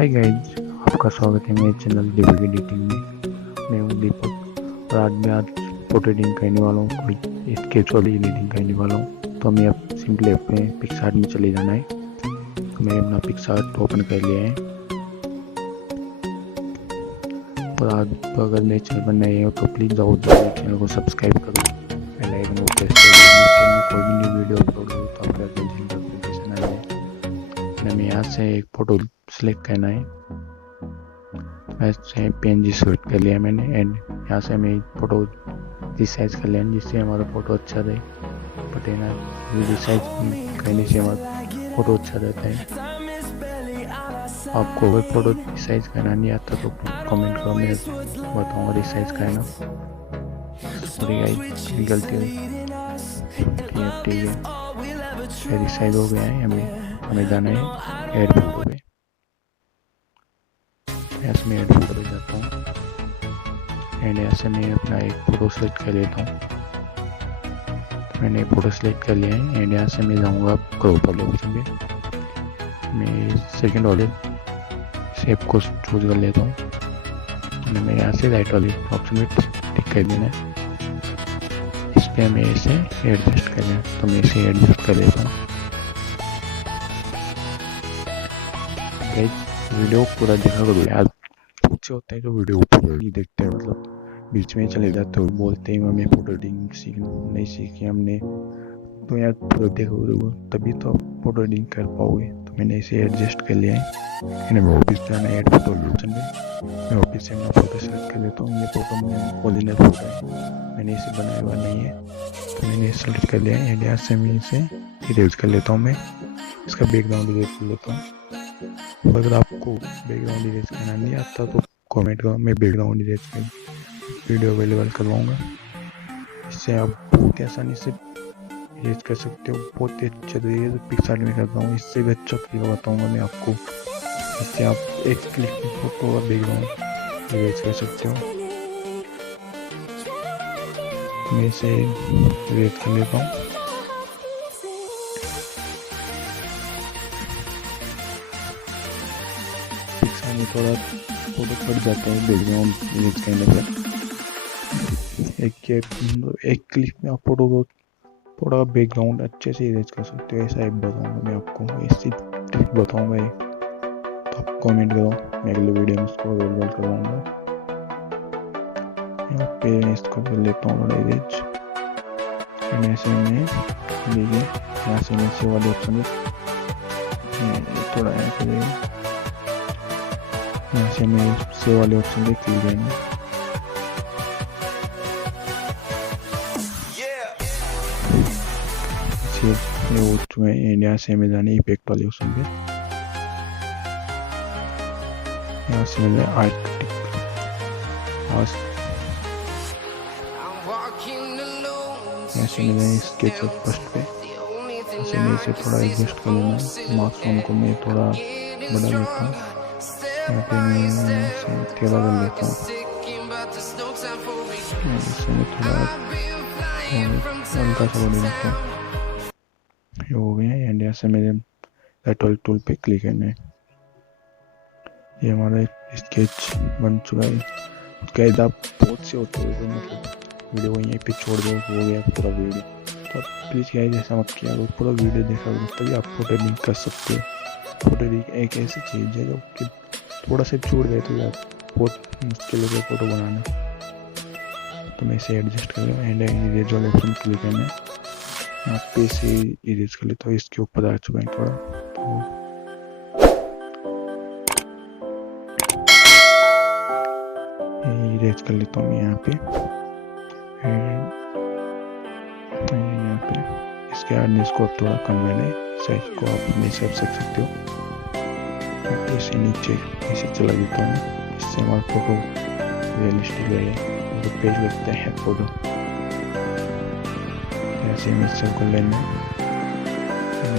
Hi guys, आपका स्वागत है मेरे चैनल दीपक एडिटिंग में। मैं हूँ दीपक और आज फोटो एडिटिंग करने वाला हूँ, कोई स्केच वाली एडिटिंग करने वाला हूँ। तो हमें अब सिंपली अपने पिक्सआर्ट में चले जाना है। तो मैंने अपना पिक्सआर्ट ओपन कर लिया है और आज अगर मेरे चैनल पर नए हो तो प्लीज़ जाओ मेरे चैनल को सब्सक्राइब करो, बेल आइकन को प्रेस करो, जिससे मैं कोई भी न्यू वीडियो अपलोड हो तो आपके नोटिफिकेशन आ जाए। हमें यहाँ से एक फ़ोटो सेलेक्ट करना है। ऐसे PNG सेलेक्ट कर लिया मैंने एंड यहाँ से हमें फ़ोटो रिसाइज कर लें जिससे हमारा फ़ोटो अच्छा रहे। बट है ना, रिसाइज करने से हमारा फ़ोटो अच्छा रहता है। आपको अगर फ़ोटो रिसाइज करना नहीं आता तो कमेंट करो, मैं बताऊँगा रिसाइज करना। सॉरी गाइस, गलती हुई। ठीक है, रिसाइज हो गया है। हमें जाना है ऐड फोटो पे। ऐसे मैं ऐड फोटो पे जाता हूँ एंड ऐसे मैं अपना एक फ़ोटो सेलेक्ट कर लेता हूँ। तो मैंने एक फ़ोटो सेलेक्ट कर लिया है एंड यहाँ से मैं जाऊँगा क्रॉप वाले ऑप्शन पे। मैं सेकंड वाले शेप को चूज कर लेता हूँ और मैं यहाँ से राइट वाले ऑप्शन पे टिक कर देना है। इस पर हमें इसे एडजस्ट करना है, तो मैं इसे एडजस्ट कर लेता हूँ। वीडियो पूरा देखा करो यार, कुछ होता है जो वीडियो पूरा नहीं देखते हैं, मतलब बीच में चले जाते हो, बोलते हैं हमें फोटो एडिटिंग नहीं सीखी हमने। तो यार पूरा देखो तभी तो आप फोटो एडिटिंग कर पाओगे। तो मैंने इसे एडजस्ट कर लिया है। मैं ऑफिस जाना है, ऐड फोटो ऑप्शन पे मैं ऑफिस से अपना फोटो सेलेक्ट कर लेता हूँ। ये फोटो मेरा ओरिजिनल फोटो है, मैंने इसे बनाया हुआ नहीं है। तो मैंने इसे सेलेक्ट कर लिया है एंड यहाँ से मैं इसे इरेज कर लेता हूँ। मैं इसका बैकग्राउंड इरेज कर लेता हूँ। अगर आपको बैकग्राउंड इरेज करना नहीं आता तो कमेंट करो, मैं बैकग्राउंड इरेज कर वीडियो अवेलेबल करवाऊँगा। इससे आप बहुत आसानी से इरेज कर सकते हो। बहुत ही अच्छे तरीके से पिक्सआर्ट में करता हूँ, इससे भी अच्छा तरीका बताऊँगा मैं आपको। इससे आप एक क्लिक में फोटो और बैकग्राउंड इरेज कर सकते हो। मैं इसे इरेज कर लेता हूँ। पिक्सआर्ट में थोड़ा फोटो कट जाता है बैकग्राउंड इरेज करने पर। एक क्लिक में आप फोटो को थोड़ा बैकग्राउंड अच्छे से इरेज कर सकते हो। ऐसा एक बताऊंगा मैं आपको, ऐसी ट्रिक बताऊंगा एक। तो आप कमेंट करो, मैं अगले वीडियो में इसको अवेलेबल करवाऊंगा। यहाँ पे इसको कर लेता हूँ थोड़ा इरेज एंड ऐसे में देखिए यहाँ से नीचे वाले ऑप्शन पे थोड़ा ऐसे यहाँ से मैं से वाले ऑप्शन पे क्लिक करेंगे। हो चुके हैं इंडिया से हमें जाने इफेक्ट वाले ऑप्शन पे। यहाँ से मिल रहा है आर्टिक, यहाँ से मिल रहा है स्केच फर्स्ट पे। ऐसे मैं इसे थोड़ा एडजस्ट कर लेना है। मार्क्स वन को मैं थोड़ा बढ़ा लेता हूँ, यहाँ पे मैं इसे टेढ़ा कर लेता हूँ। इसे मैं थोड़ा हल्का सा बढ़ा लेता हूँ। ये हो गया है एंड यहाँ से मेरे लाइट टूल पे क्लिक करना है। ये हमारा स्केच बन चुका है। गाइस आप बहुत से होते हो तो मतलब वीडियो को यहीं पे छोड़ दो, हो गया पूरा वीडियो। तो प्लीज़ गाइस ऐसा मत किया करो, पूरा वीडियो देखा करो, तभी आप फोटो एडिटिंग कर सकते हो। फोटो एडिटिंग एक ऐसी चीज़ है जो कि थोड़ा सा छोड़ गए तो यार बहुत मुश्किल है फोटो बनाना। तो मैं इसे एडजस्ट कर लूँ एंड इरेज वाले ऑप्शन क्लिक करना है। यहाँ पे से इरेज कर लेता हूँ, इसके ऊपर आ चुका है थोड़ा। तो इरेज कर लेता हूँ यहाँ पे यहाँ पे। इसके हार्डनेस को थोड़ा कम करना है, साइज को आप अपने हिसाब से सकते हो। इसे नीचे ऐसे चला देता हूँ, इससे हमारा फोटो रियलिस्टिक लगेगा, तो पेज लगता है फोटो। ऐसे हम इस सर्कल लेना है,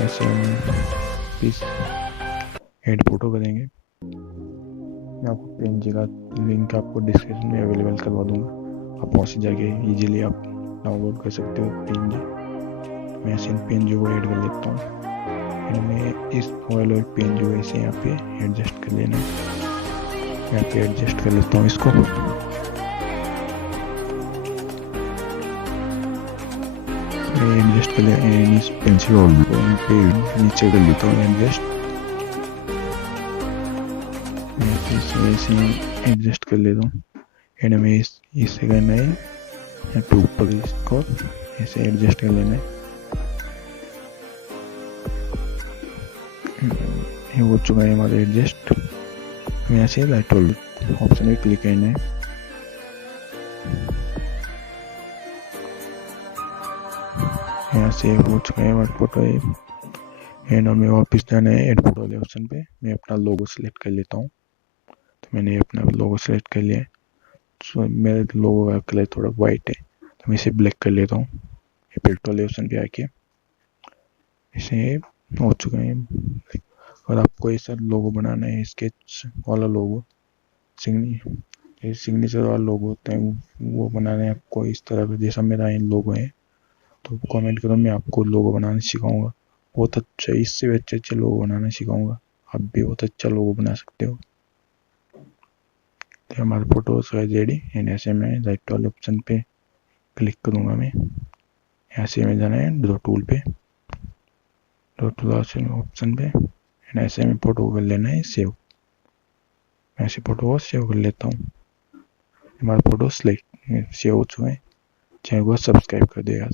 ऐसे हम पीस ऐड फोटो करेंगे। मैं आपको PNG का लिंक आपको डिस्क्रिप्शन में अवेलेबल करवा दूंगा, आप वहाँ से जाके इजीली आप डाउनलोड कर सकते हो PNG। मैं ऐसे PNG को ऐड कर लेता हूँ इनमें इस ऑयल और पेन जो है इसे यहाँ पे एडजस्ट कर लेना है। यहाँ पे एडजस्ट कर लेता हूँ इसको। एडजस्ट कर लिया। इस पेंसिल होल्डर को यहाँ पे नीचे कर लेता हूँ एडजस्ट। ऐसे एडजस्ट कर लेता हूँ। एंड में इससे करना है यहाँ पे ऊपर इसको ऐसे एडजस्ट कर लेना है। ये हो चुका है हमारा एडजस्ट। यहाँ से लाइटरोम ऑप्शन में क्लिक करना है। यहाँ से हो चुका है हमारा फोटो एंड हमें वापस जाना है एड फोटो वाले ऑप्शन पे। मैं अपना लोगो सेलेक्ट कर लेता हूँ। तो मैंने अपना लोगो सेलेक्ट कर लिया है। तो मेरे लोगो का कलर थोड़ा वाइट है तो मैं इसे ब्लैक कर लेता हूँ। इफेक्ट वाले ऑप्शन पे आके इसे हो चुका है। और आपको ऐसा लोगो बनाना है, स्केच वाला लोगो, सिग्नेचर वाला लोगो होता है वो बनाना है आपको इस तरह का जैसा मेरा लोगो है। तो कमेंट करो, मैं आपको लोगो बनाना सिखाऊंगा। बहुत अच्छा, इससे भी अच्छे लोगो बनाना सिखाऊंगा। आप भी बहुत अच्छा लोगो बना सकते हो। तो हमारे फोटोज रेडी एंड ऐसे में राइट वाले ऑप्शन पे क्लिक करूंगा। मैं ऐसे में जाना है ड्रॉ टूल पे, ड्रॉ टूल ऑप्शन पे एंड ऐसे में फोटो कर लेना है सेव। ऐसे फोटो को सेव कर लेता हूँ। हमारा फोटो सेव हो चुका है। चैनल को सब्सक्राइब कर देगा।